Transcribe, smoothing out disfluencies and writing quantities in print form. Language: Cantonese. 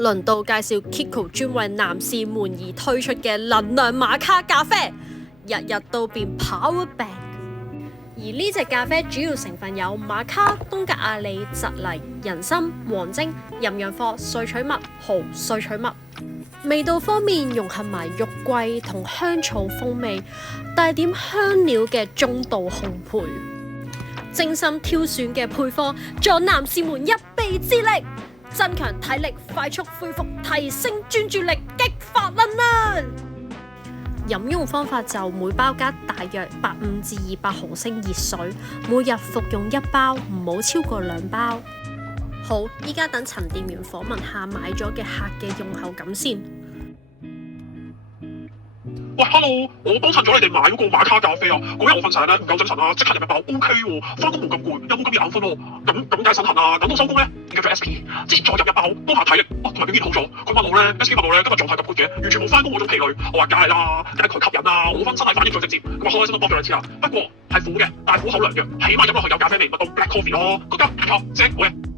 輪到介紹 Kiko 專為男士們而推出嘅能量瑪卡咖啡，日日都變 Power Bank。而呢隻咖啡主要成分有瑪卡、東格亞里、蒺藜、人參、黃精、淫羊藿、萃取物、蠔萃取物。味道方面融合埋肉桂同香草風味，帶點香料嘅中度烘焙，精心挑選嘅配方，助男士們一臂之力，增強體力，快速恢復，提升專注力，激發能量。飲用方法就每包加大約150至200毫升熱水，每日服用1包，唔好超過2包。好，依家等陳店員訪問下買咗嘅客嘅用後感先。喂 ，hello， 我幫襯咗你哋買嗰個瑪卡咖啡啊，嗰日我瞓醒咧唔夠精神啊，即刻入飽 OK 喎，翻工冇咁攰，又冇咁眼瞓喎，咁梗係身痕啊，等到收工咧，點解做 SP？ 之前再入1包，當下體力同埋表現好咗，佢問我咧 SP 問我咧今日狀態咁 good 嘅，完全冇翻工嗰種疲累，我話梗係啦，梗係佢吸引啊，我分身體反應最直接，咁啊開心都幫咗你知啦，不過係苦嘅，但係苦口良藥，起碼飲落去有咖啡味，咪當 black coffee 咯，覺得唔錯，正，好嘅。